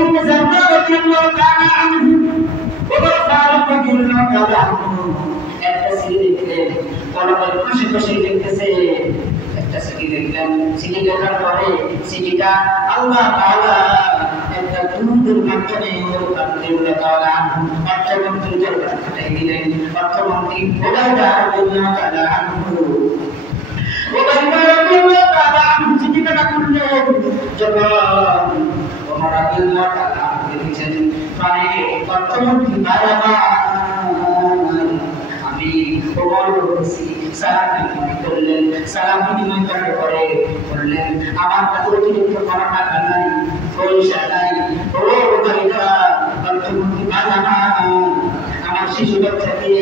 ইবনে জাফর রাদিয়াল্লাহু তাআলা আনহু ওমর ফারুক রাদিয়াল্লাহু তাআলা আনহু একটা সিঁড়ি দেখলেন, কলমের পাশে দেখতেছে একটা সিঁড়ি দেখলেন। সিঁড়ি দেখার পরে সিঁড়িটা আল্লাহ তাআলা একটা দুধের মাধ্যমে ওমর তাআলা অর্থমন্ত্রীর দরবারে পাঠিয়ে দিলেন। অর্থমন্ত্রী ওবায়দা রাদিয়াল্লাহু তাআলা আনহু ওবায়দা রাদিয়াল্লাহু তাআলা আনহু চিঠিটা খুললেন। যখন ওমর রাদিয়াল্লাহু তাআলা দেখেছেন মানে অর্থমন্ত্রী বারবার আমি ওমর বলছি সালাম করলেন। সালাম বিনিময় করার পরে বললেন আমার কাছে অতিরিক্ত কোনো টাকা নাই, পয়সা নাই। ও ওবায়দা অর্থমন্ত্রী আমার শিশু বাচ্চাকে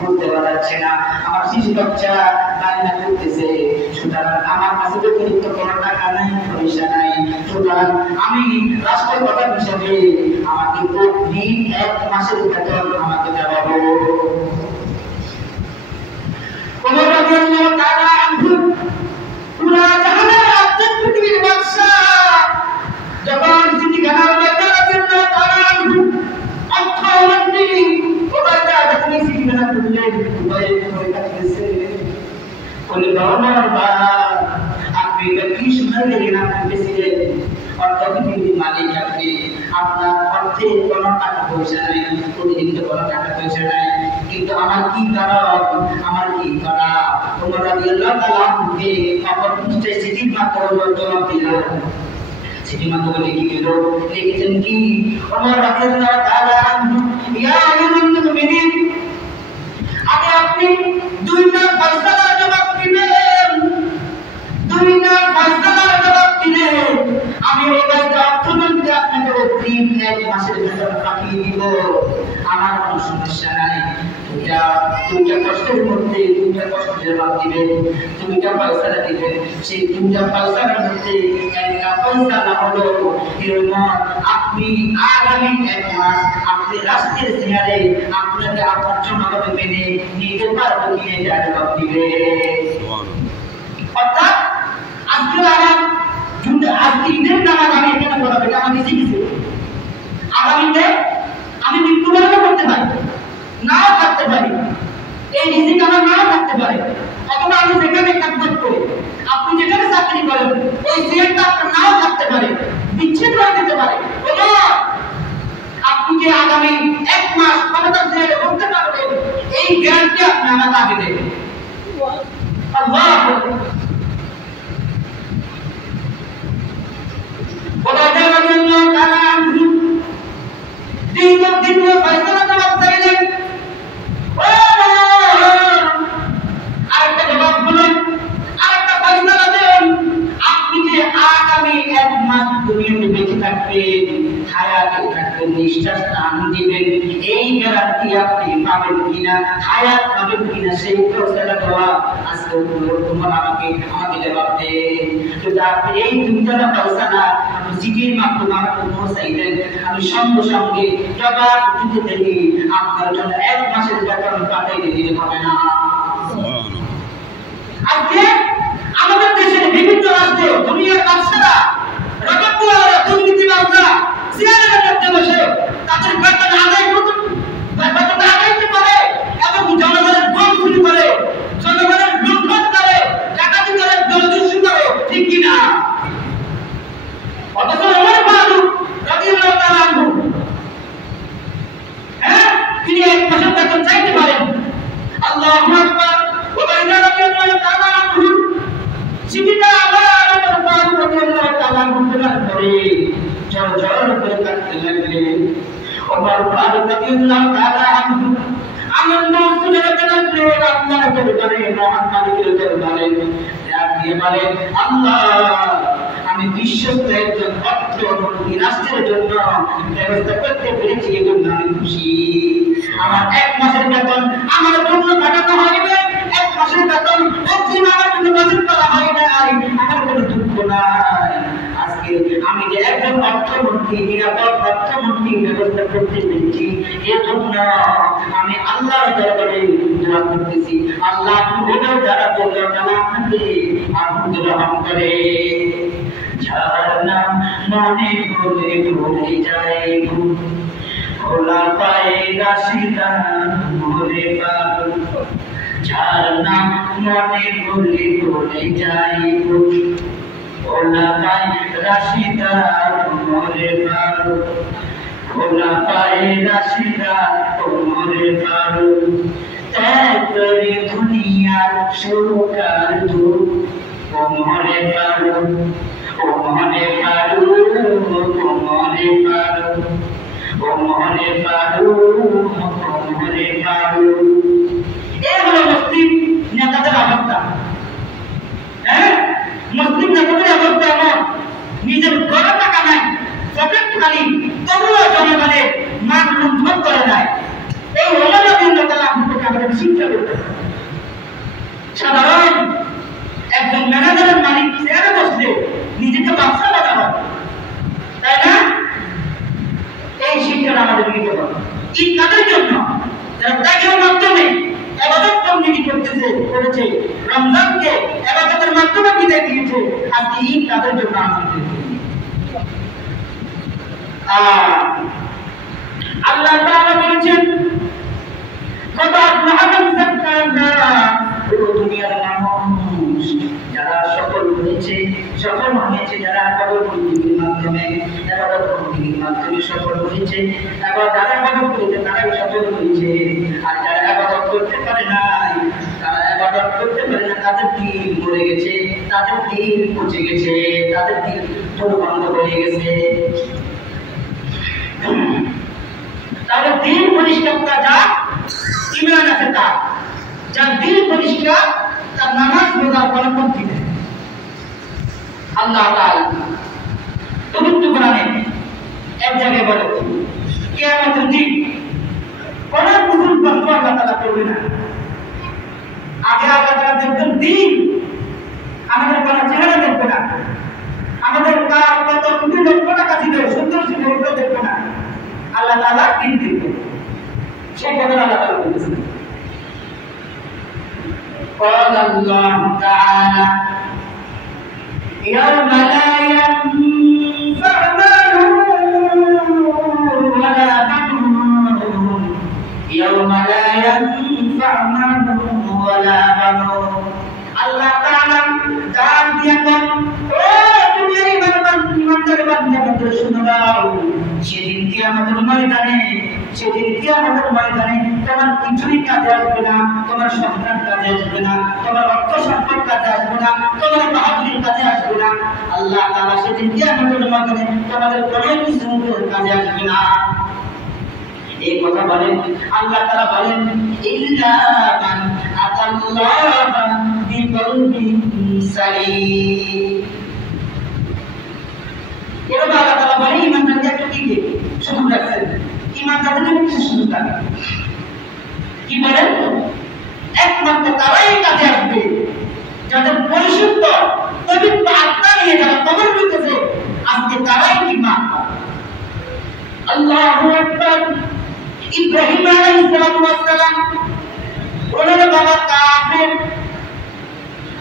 বলতে পারছে না, আমার শিশু বাচ্চা কান্না করতেছে, সুতরাং আমার কাছে অতিরিক্ত কোনো টাকা নাই, পয়সা নাই। সুতরাং আমি রাষ্ট্রের প্রধান হিসাবে আমাকে প্রতিদিন 1 মাসের বেতন আমাকে দেওয়া হবে। ওমর রাদিয়াল্লাহু তাআলা আনহু পুরা জাহানের অর্ধেক পৃথিবীর বাদশা যখন তিনি গানার ওবায়দা রাদিয়াল্লাহু তাআলা আনহু অর্থমন্ত্রী ওবায়দা যখন চিঠি গানা করলেন, ওবায়দা কাছে বলে বাবা আপনি কি শুনে গেলেন? আপনি প্রেসিডেন্ট, অর্থনীতির মালিক, আপনি আপনার অর্থে কোনো টাকা পয়সা নাই, প্রতিদিন কোনো টাকা পয়সা নাই, কিন্তু আমার কি কারণ, আমার কি করা? ওমর রাদিয়াল্লাহু তাআলা আনহুকে অপর পৃষ্ঠায় চিঠির মাধ্যমে জবাব দিল। চিঠির মাধ্যমে লিখেছেন কি ওমর রাদিয়াল্লাহু তাআলা আনহু ইয়া আমিরুল মুমিনিন, আপনি 2টা ফয়সালার জবাব দিবেন, 2টা ফয়সালার জবাব দিলেন। আমি ওবায়দা অর্থমন্ত্রী আপনাকে অগ্রিম 1 মাসের বেতন পাঠিয়ে দিব, আমার কোনো সমস্যা নাই। দুইটা কষ্টের মধ্যে 2টা কষ্টের জবাব দিবেন, 2টা ফয়সালা দিবেন। সেই 2টা ফয়সালার মধ্যে একটা ফয়সালা হলো আপনি আগামী 1 মাস আপনি রাষ্ট্রের চেয়ারে আপনাকে আপনার জনগণ মেনে নিতে পারবো কি এটা জবাব দিবে। অর্থাৎ আজকে ঈদের নামাজ আমি এখানে পড়াবো, এটা আমাকে শিখেছে। আগামীতে আমি মৃত্যুবরণ করতে পারি, নাও থাকতে পারি, এই রিজিক আমার নাও থাকতে পারে, অথবা আমি যেখানে কাজ করি, আপনি যেখানে চাকরি করেন ওই চেয়ারটা আপনার নাও থাকতে পারে, বিচ্ছেদ হয়ে যেতে পারে। আপনি যে আগামী 1 মাস ক্ষমতার চেয়ারে বসতে পারবেন এই গ্যারান্টি আপনি আমাকে আগে দেবেন। আল্লাহু ওবায়দা রাদিয়াল্লাহু তাআলা আনহু দিন ফয়সালা জবাব চাইলেন। আরেকটা জবাব বলুন, আরেকটা ফয়সালা দেন। আপনি যে আগামী 1 মাস দুনিয়াতে বেঁচে থাকবেন, হায়াতে থাকবেন, নিঃশ্বাস টান দিবেন, এই গ্যারান্টি আপনি পাবেন কিনা, হায়াত পাবেন কিনা, সেই ফয়সালা দেওয়া আজকে তোমার আমাকে জবাব দেন। যদি আপনি এই 2টা ফয়সালা আপনি চিঠির মাধ্যমে আমাকে পৌঁছাইলেন, আমি সঙ্গে সঙ্গে জবাব দিতে দেরি আপনার জন্য 1 মাসের বেতন পাঠিয়ে দিতে হবে না। আজকে আমাদের দেশের বিভিন্ন রাষ্ট্রে দুনিয়ার বাদশারা রাজত্বওয়ালা দুর্নীতিবাজরা চেয়ারের মধ্যে বসে তাদের বেতন আদায় করতে পারে এবং জনগণের গম চুরি করে, জনগণের লুণ্ঠন করে, ডাকাতি করে, দলদস্যু করে, ঠিক কিনা? অথচ ওমর ফারুক রাদিয়াল্লাহু তাআলা আনহু তিনি 1 মাসের বেতন চাইতে পারেন। আল্লাহু আকবার। ওবায়দা রাদিয়াল্লাহু তাআলা আনহু চিঠিটা আবার ওমর ফারুক রাদিয়াল্লাহু তাআলা আনহু পড়ার পরে ঝরঝর করে কাঁদতে লাগলেন। ওমর ফারুক রাদিয়াল্লাহু তাআলা আনহু আনন্দ উৎসবে লাগলেন আল্লাহর দরবারে, মহান মালিকের দরবারে দিয়ে বলেন, আল্লাহ আমি বিশ্বস্ত একজন অর্থমন্ত্রী রাষ্ট্রের জন্য ব্যবস্থা করতে পেরেছি, এজন্য আমি খুশি। আমার 1 মাসের বেতন আমার জন্য পাঠানো হইবে, 1 মাসের বেতন অগ্রিম আমার জন্য বাতিল করা হয় না, আমার কোনো দুঃখ নাই। আজকে আমি যে একজন অর্থমন্ত্রী, নিরাপদ অর্থমন্ত্রী ব্যবস্থা করতে পেরেছি, এজন্য আমি আল্লাহর দরবারে দোয়া করতেছি, আল্লাহ তুমি ওদের দ্বারা বললেন আপনাকে আপনি গ্রহণ করে। যার নাম মনে করে ভুলে যাই খোলা পায়ে রাশিদান ভরে পাগল যার নাম মনে করে ভুলে যাই খোলা পায়ে রাশিদান ভরে পাগল খোলা পায়ে রাশিদান ভরে পাগল ত্যাগ করে দুনিয়ার সুরকার দূর ও মনে পাগল ও মনে পাগল ও মনে পাগল ও মনে পাগল ও মনে পাগল এই হলো মুসলিম নেতাদের অবস্থা। হ্যাঁ, মুসলিম নেতাদের অবস্থা এমন নিজের ঘরে টাকা নাই, পকেট খালি, তবুও জনগণের মান লুণ্ঠন করে দেয়। এই হলো রবীন্দ্রনাথ থেকে আমাদের শিক্ষা করতে হবে। সাধারণ একজন ম্যানেজারের মালিক চেয়ারে বসলে নিজেকে ব্যবসা করা হয়, তাই না? এই শিক্ষাটা আমাদের দিতে হবে। এই কাদের জন্য যারা ত্যাগের মাধ্যমে ইবাদত বন্দেগী করেছে, রমজানকে ইবাদতের মাধ্যমে বিদায় দিয়েছে, আজকে এই কাদের জন্য আমাদের আল্লাহ তাআলা বলেছেন কত আফলাহা যাক্কাহা দুনিয়ার মানুষ যারা সফল হয়েছে যারা ইবাদত বন্দেগীর মাধ্যমে সফল হয়েছে, আবার যারা ইবাদত করেছে তারাই সফল হয়েছে। আর যারা ইবাদত করতে পারে না, তাদের দিল মরে গেছে, তাদের দিল পচে গেছে, তাদের দিল বন্ধ হয়ে গেছে। তাদের দিল পরিষ্কারতা যা ঈমান আছে তার, যার দিল পরিষ্কার তার নামাজ রোজার বরকত দিবে আল্লাহ তাআলা। পবিত্র কোরআনে এক জায়গায় বলে কিয়ামতের দিন কোন কুফর বন্ধ আল্লাহ তাআলা করবে না। আগে আল্লাহ তাআলা দেখবেন দিন, আমাদের কোন চেহারা দেখবে না, আমাদের কার কত কোটি লক্ষ টাকা ছিল সুন্দর ছিল এগুলো দেখবে না, আল্লাহ তাআলা দিন দেখবে। সেই কথা আল্লাহ তাআলা বলেছেন قال الله تعالى يوم لا ينفع مال ولا بنون يوم لا ينفع مال ولا بنون আল্লাহ তাআলা দান দিয়ে কোন ও দুনিয়ার ইমানদার বান্দাদের শুনে দাও, সেদিন কিয়ামতের ময়দানে তোমার কিছুই কাজে আসবে না, তোমার সন্তান কাজে আসবে না, তোমার অর্থ সম্পদ কাজে আসবে না, তোমার বাহাদুরির কাজে আসবে না। আল্লাহ তাআলা সেদিন কিয়ামতের ময়দানে তোমাদের কোনো কিছু কাজে আসবে না। এই কথা বলেন আল্লাহ তাআলা বলেন ইল্লা মান আতাল্লাহা বিকলবিন সালিম। এবার আল্লাহ তাআলা বলেন ঈমানদারদের একটা কি সুযোগ রাখছেন, ঈমানদারদের জন্য কিছু সুযোগ থাকে। কি বলেন? একমাত্র তারাই কাজে আসবে যাদের পরিশুদ্ধ পবিত্র আত্মা নিয়ে যারা কবর দিতেছে, আজকে তারাই ঈমান। আল্লাহু আকবার। ইব্রাহিম আলাইহিস সালাম ওনার বাবা কাফের,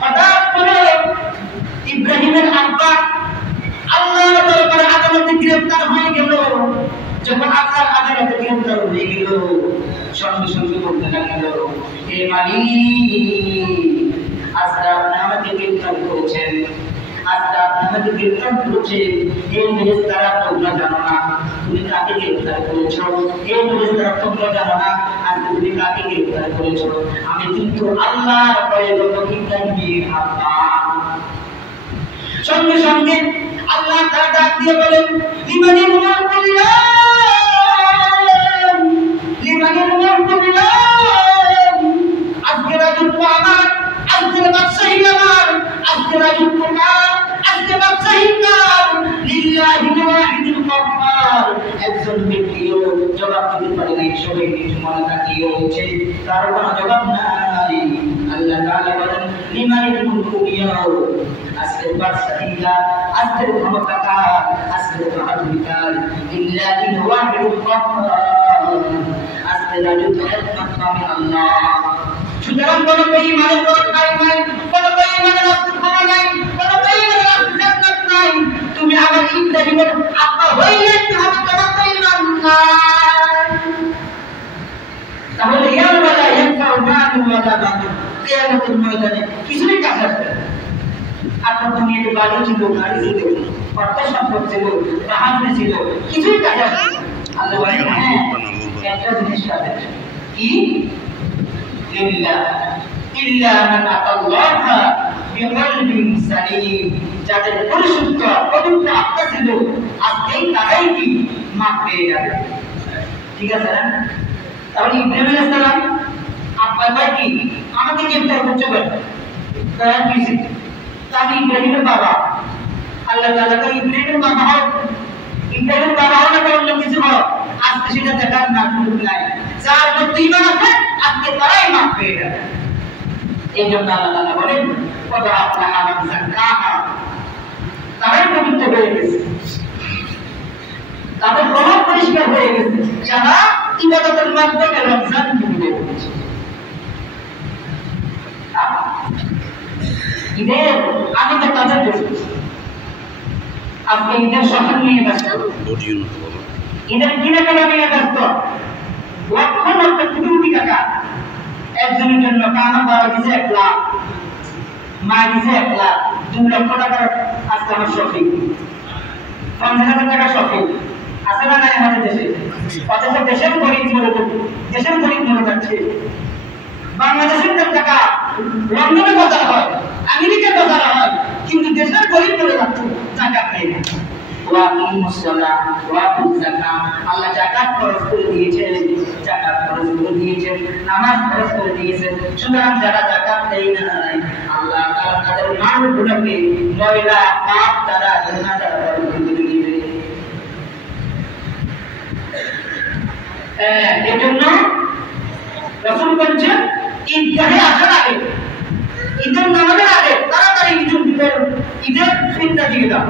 হঠাৎ করে ইব্রাহিমের আব্বা আল্লাহর দরবারে আদালতে গ্রেফতার হয়ে গেল। যখন আল্লাহর আদালতে গ্রেফতার হয়ে গেল, সঙ্গে সঙ্গে বলতে লাগলো, হে মালিক, আজকে আপনি আমাকে গ্রেফতার করেছেন, আজকে আপনি আমাকে গ্রেফতার করেছেন। এই ফেরেশতারা তোমরা জানো না তুমি কাকে গ্রেফতার করেছো, এই ফেরেশতারা তোমরা জানো না আজকে তুমি কাকে গ্রেফতার করেছো। আমি কিন্তু আল্লাহর ভয়ে ইব্রাহিমের আব্বা। সঙ্গে সঙ্গে আল্লাহ তাআলা ডাক দিয়ে বলেন লিমানিল মুলকুল্লাহ আজকে রাজত্ব আমার, আজকে বাদশাহী আমার, আজকে রাজত্ব কার, আজকে বাদশাহী কার, লিল্লাহিল ওয়াহিদুল কাহ্হার। একজন ব্যক্তিও জবাব দিতে পারে নাই, সবাই কিছু মনে তাকিয়ে রয়েছে, তার কোনো জবাব নাই। আল্লাহ তাআলা বলেন লিমানিল মুলকুল্লাহ, আজকে বাদশাহী কার, আজকে ক্ষমতা কার, আজকে বাহাদুরি কার, লিল্লাহিল ওয়াহিদুল কাহ্হার। আজকে রাজত্ব একমাত্র আমি আল্লাহ। সুতরাং কোনো বেঈমানের কোনো ঠাঁই নাই, কোনো বেঈমানের অস্তিত্ব নাই, কোনো বেঈমানের জান্নাত নাই, তুমি আমার ইব্রাহিমের আব্বা হইলে তোমার তো ঈমান নাই। তাহলে ইয়াওমালা ইয়ানফাউ মালু ওয়ালা বানুন, কিয়ামতের ময়দানে কিছুই কাজ আসবে না। আপনার দুনিয়াতে বাড়ি ছিল, গাড়ি ছিল, অর্থ সম্পদ ছিল, জাহাজ ছিল, কিছুই কাজ আসবে না। আল্লাহ বলেন হ্যাঁ, একটা জিনিস কাজ আসবে, কি? ইল্লা মান আতাল্লাহা বিকলবিন সালিম, যাদের পরিশুদ্ধ পবিত্র আত্মা ছিল, আজকেই তারাই কি মাফ পেয়ে যাবে। ঠিক আছে না? তাহলে ইব্রাহিম আলাইহিস সালাম আব্বা ভাই কি আমাকে গ্রেফতার করতে পারে, তারা কি? তাহলে ইব্রাহিমের বাবা, আল্লাহ তাআলা তো ইব্রাহিমের বাবা হয়, ইব্রাহিমের বাবা হলে অন্য কিছু হয়, আজকে সেটা দেখার না সুযোগ নাই। যার মধ্যে ঈমান আছে আজকে তারাই মাফ পেয়ে যাবে। এই জন্য আল্লাহ তাআলা বলেন কদ আফলাহা মান যাক্কাহা, তারাই পবিত্র হয়ে গেছে, তাদের প্রভাব পরিষ্কার হয়ে গেছে, যারা ইবাদতের মাধ্যমে রমজান বিজয় করেছে। ঈদের আনন্দ তাদের জন্য। আজকে ঈদের সকাল নিয়ে ব্যস্ত, ঈদের কেনাকাটা নিয়ে ব্যস্ত, লক্ষ লক্ষ কোটি টাকা একজনের জন্য কানা বাবা দিছে 1 লাখ, মা দিছে 1 লাখ, 2 লক্ষ টাকার আজকে আমার শপিং, 50,000 টাকা শপিং আছে না নাই আমাদের দেশে? অথচ দেশের গরিব মরে যাচ্ছে। বাংলাদেশের টাকা লন্ডনে বাজার হয়, আমেরিকার বাজার হয়, কিন্তু দেশের গরিব মরে যাচ্ছে, জাকাত নেই না। আল্লাহ জাকাত খরচ করে দিয়েছেন, জাকাত খরচ করে দিয়েছেন, নামাজ খরচ করে দিয়েছেন। সুতরাং যারা জাকাত দেয় না, আল্লাহ তাআলা তাদের মানগুলোকে ময়লা পাপ দ্বারা গুনাহ দ্বারা ভরে দিবে। এজন্য রাসূল বলেছেন ঈদগাহে আসার আগে, ঈদের নামাজের আগে তাড়াতাড়ি ঈদের ফিতরা দিয়ে দাও,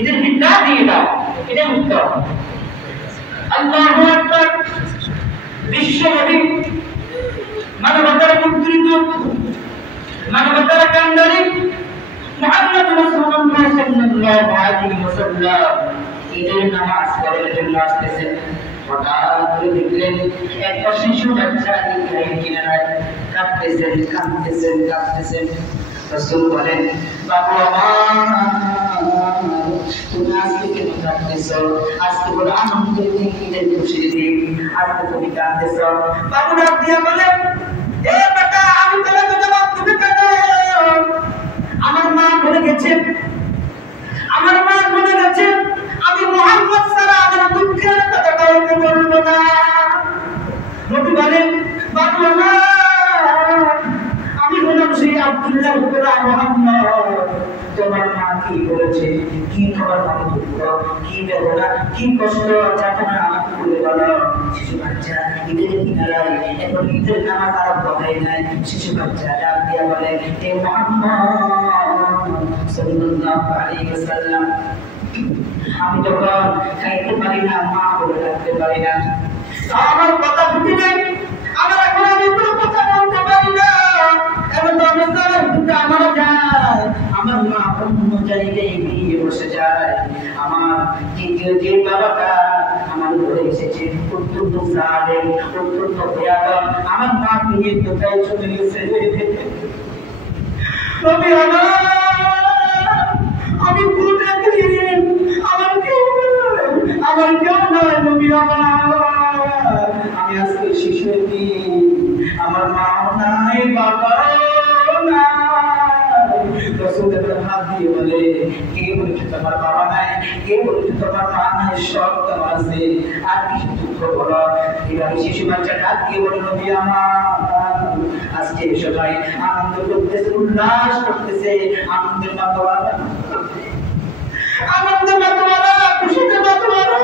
ঈদের ফিতরা দিয়ে দাও, এটা উত্তম। আল্লাহু আকবার। বিশ্বনবী মানবতার মুক্তির মানবতার কান্ডারি মুহাম্মদ রাসূলুল্লাহ সাল্লাল্লাহু আলাইহি ওয়াসাল্লাম ঈদের নামাজ পড়ার জন্য আসতেছেন। হঠাৎ করে দেখলেন একটা শিশু বাচ্চা ঈদের কিনারায় কাঁদতেছেন। রাসূল বলেন, বাবু আমার, তুমি আজকে কেন কাঁদতেছো? আজকে বড় আনন্দের দিন, ঈদের খুশির দিন, আজকে তুমি কাঁদতেছো। বাবু ডাক দিয়া বলেন, এ বেটা, আমি তোমাকে জবাব তুমি কেন? আমার মা বলে গেছে, আমি মুহাম্মদ ছাড়া আমার দুঃখের কথা কাউকে বলবো না। নবী বলেন, বাবু আমার, আমি হলাম সেই আব্দুল্লাহ গোলাম মুহাম্মদ। তোমার মা কি বলেছে, কি তোমার মনে দুঃখ, কি বেদনা, কি কষ্ট, যাতনা আমাকে বলে বলো। শিশু বাচ্চা ঈদের কিনারায়, এখন ঈদের নামাজ আরম্ভ হয় নাই, শিশু বাচ্চা ডাক দিয়া বলে, হে মুহাম্মদ সাল্লাল্লাহু আলাইহি ওয়াসাল্লাম, আমি যখন খাইতে পারি না, মা বলে রাখতে পারি না, আমার কথা বুঝি নাই, এখন আমি কোনো কথা বলতে পারি না, এমন তো আমার যায়, আমার মা অন্য জায়গায় গিয়ে বসে যায়। আমার দ্বিতীয় যে বাবাটা আমার ঘরে এসেছে, অত্যন্ত জালেম, অত্যন্ত ভয়াবহ, আমার মা নিজের কোথায় চলে গেছে। আমি আমার কেউ নয় নবী আমার, আমি আজকে শিশু, আমার মা নাই, বাবা নাই। রাসূল হাত দিয়ে বলে, কে বলেছে তোমার বাবা নাই, কে বলেছে তোমার মা নাই, সব তোমার আছে, আর কিছু দুঃখ বলো। এবার শিশু বাচ্চা হাত দিয়ে বলে, নবী আমার, আজকে সবাই আনন্দ করতেছে, উল্লাস করতেছে, আনন্দের মাতোয়ারা, খুশিতে মাতোয়ারা।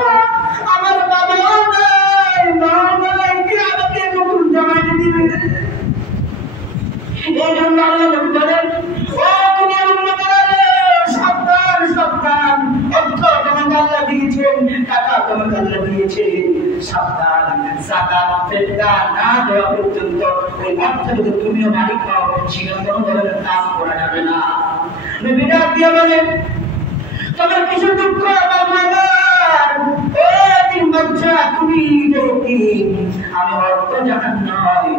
আমার বাবা নাই, মা নাই, কে আমাকে নতুন জামাই দিবে? এই জন্য আল্লাহ নবী বলেন, ও দুনিয়ার উম্মতেরা, সাবধান সাবধান, অর্থ তোমাকে আল্লাহ দিয়েছেন, টাকা তোমাকে আল্লাহ দিয়েছেন, সাবধান, যাকাত ফিতরা না দেওয়া পর্যন্ত ওই অর্থ যদি তুমিও মালিক হও, সেখানে কোনো ধরনের কাজ করা যাবে না। নবী ডাক দিয়ে বলেন, তোমার কিছু দুঃখ বাচ্চা তুমি আমি অর্থ জাহান নয়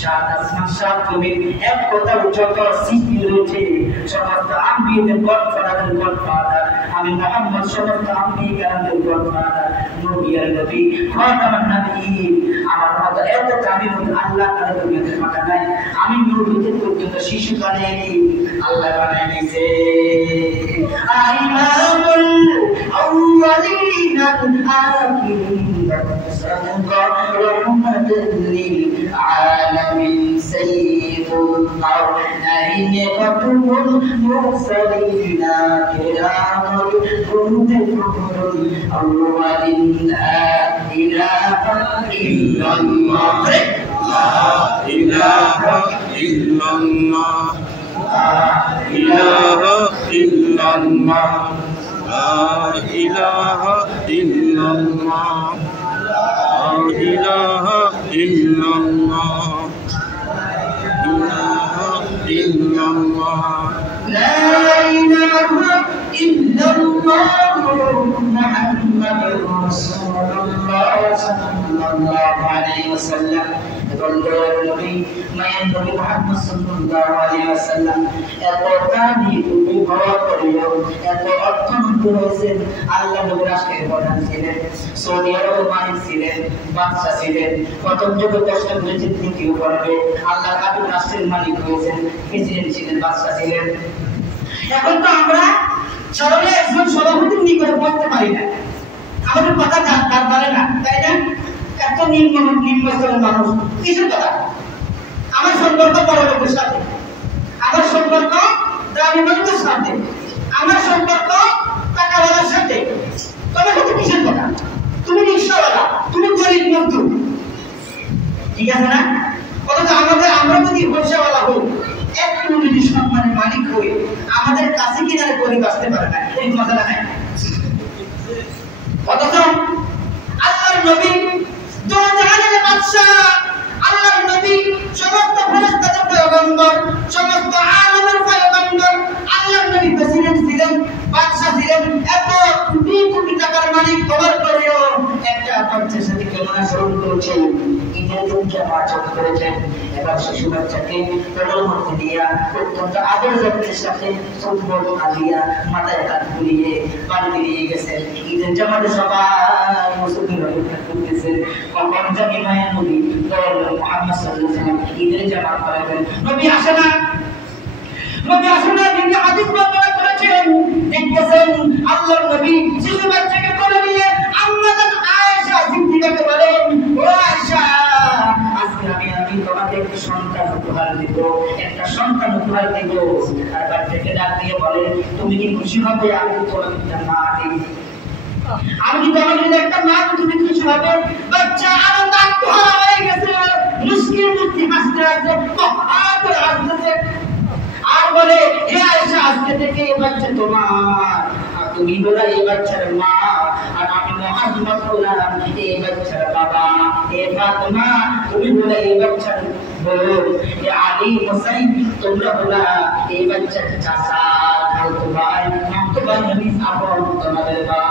সাত আসমান সাত তুমি এক কথা উচ্চত সৃষ্টি রয়েছে সমস্ত আম্বিয়াদের গডফাদার গডফাদার আমি মুহাম্মদ সমস্ত আম্বিয়াদের গডফাদার নবী আর নবী খাতামান নবীয়্যিন আমার মত এত দামি আল্লাহ তাআলা দুনিয়াতে মাথা নাই আমি নবীতে পর্যন্ত শিশুকালে আল্লাহ বানায় দিয়েছে ইমামুল আউয়ালিন আখিরিন সাদাকা রাহমাতাল লিল আলামিন সাইয়্যিদুল কাওনাইন ওয়াতুল মুরসালিন কিরামুল কুনতুল আউয়ালিন লা ইলাহা ইল্লাল্লাহ লা ইলাহা ইল্লাল্লাহ ইলাহা ইল্লাল্লাহ লা ইলাহা ইল্লাল্লাহ লা ইলাহা ইল্লাল্লাহ ইলাহা ইল্লাল্লাহ লা ইলাহা ইল্লাল্লাহ মুহাম্মাদুর রাসূলুল্লাহ সাল্লাল্লাহু আলাইহি ওয়াসাল্লাম নবী মায়ের নবী মুহাম্মদ সাল্লাল্লাহু আলাইহি ওয়াসাল্লাম এত দামি তুমি হওয়ার পরেও এত অর্থমন্ত্রী হয়েছেন আল্লাহ নবী রাষ্ট্রের প্রধান ছিলেন সৌদি আরবের মালিক ছিলেন বাদশা ছিলেন প্রথম যুগে কষ্ট করেছেন দ্বিতীয় পর্বে আল্লাহ কাবিল রাষ্ট্রের মালিক হয়েছেন প্রেসিডেন্ট ছিলেন বাদশা ছিলেন এখন তো আমরা সবাই একজন সভাপতির নিকটে পৌঁছতে পারি না আমাদের কথা তার পারে না তাই না এত নিম্ন স্তরের মানুষ কিসের কথা আমার সম্পর্ক বড় লোকের সাথে আমার সম্পর্ক দামি মানুষের সাথে আমার সম্পর্ক টাকাওয়ালার সাথে তোমার সাথে কিসের কথা তুমি রিক্সাওয়ালা তুমি গরিব মজদুর ঠিক আছে না অথচ আমরা যদি পয়সাওয়ালা হই একটু যদি সম্মানের মালিক হই আমাদের কাছে কিনারে গরিব আসতে পারে না এই মজা নাই অথচ আল্লাহর নবী দো জাহানের বাদশা আল্লাহর নবী সমস্ত ফেরেশতাদের পয়গম্বর সমস্ত আলমের পয়গম্বর আল্লাহর নবী প্রেসিডেন্ট ছিলেন বাদশা ছিলেন এত কোটি কোটি টাকার মালিক হওয়ার পরেও একটা বাচ্চার সাথে কেমন আচরণ করেছেন ঈদের দিন কেমন আচরণ করেছেন এবার শিশু বাচ্চাকে পেট্রোল মধ্যে দিয়া অত্যন্ত আদর যত্নের সাথে ফুটবল আলিয়া মাথায় হাত বুলিয়ে পানি দিয়ে গেছেন ঈদের জামাতে সবাই মুসলিম অপেক্ষা করতেছেন কখন জানি মায়ের নবী মুহাম্মদ সাল্লাল্লাহু আলাইহি ওয়াসাল্লাম ঈদের জামাত পড়াবেন নবী আসে না তিনি হাদিস বর্ণনা করেছেন দেখতেছেন আল্লাহর নবী শিশু বাচ্চাকে কোলে নিয়ে আম্মাজান আয়েশা সিদ্দিকাকে বলেন ও আয়েশা আজকে আমি তোমাকে একটা সন্তান উপহার দেব আর বাচ্চাকে ডাক দিয়ে বলেন তুমি কি খুশি হবে আমি তোমাকে একটা মা দিই আমি কি তোমাকে একটা মা তুমি খুশি হবে বাচ্চা আনন্দ আত্মহারা হয়ে গেছে মুশকিল মুক্তি হাসতে হাসতে আর বলে হে আয়েশা আজকে থেকে এই বাচ্চা তোমার আর তুমি বলে এই বাচ্চার মা আর আমি মুহাম্মদ হলাম এই বাচ্চার বাবা হে ফাতেমা তুমি বলে এই বাচ্চার বল হে আলী হোসেন তোমরা বলে এই বাচ্চার চাচা খালতো ভাই মামতো ভাই নবী আপন তোমাদের বাবা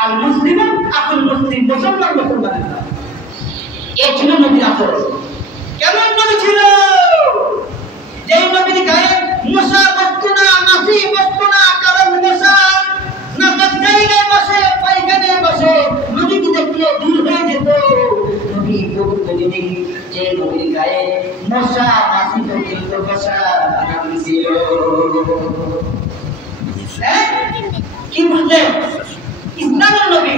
আর মুসলিম আকুল মুসলিম মুসলমান এই ছিল নবীর আচরণ কেমন নবী ছিল যেই নবীর গায়ে মশা বসতো না মাছি বসতো না কারণ মশা না জায়গায় বসে পায়খানে বসে নবীকে দেখলে দূর হয়ে যেত নবী পবিত্র নবী যে নবীর গায়ে মশা মাছি পর্যন্ত বসা নাম ছিল কি বুঝলে ইসলামের নবী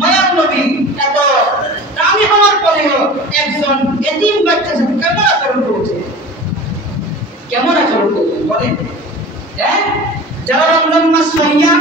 মায়ার নবী এত দামি হওয়ার পরেও একজন এতিম বাচ্চার সাথে কেমন আচরণ করেছে বলেন হ্যাঁ যারা রমজান মাস হইয়া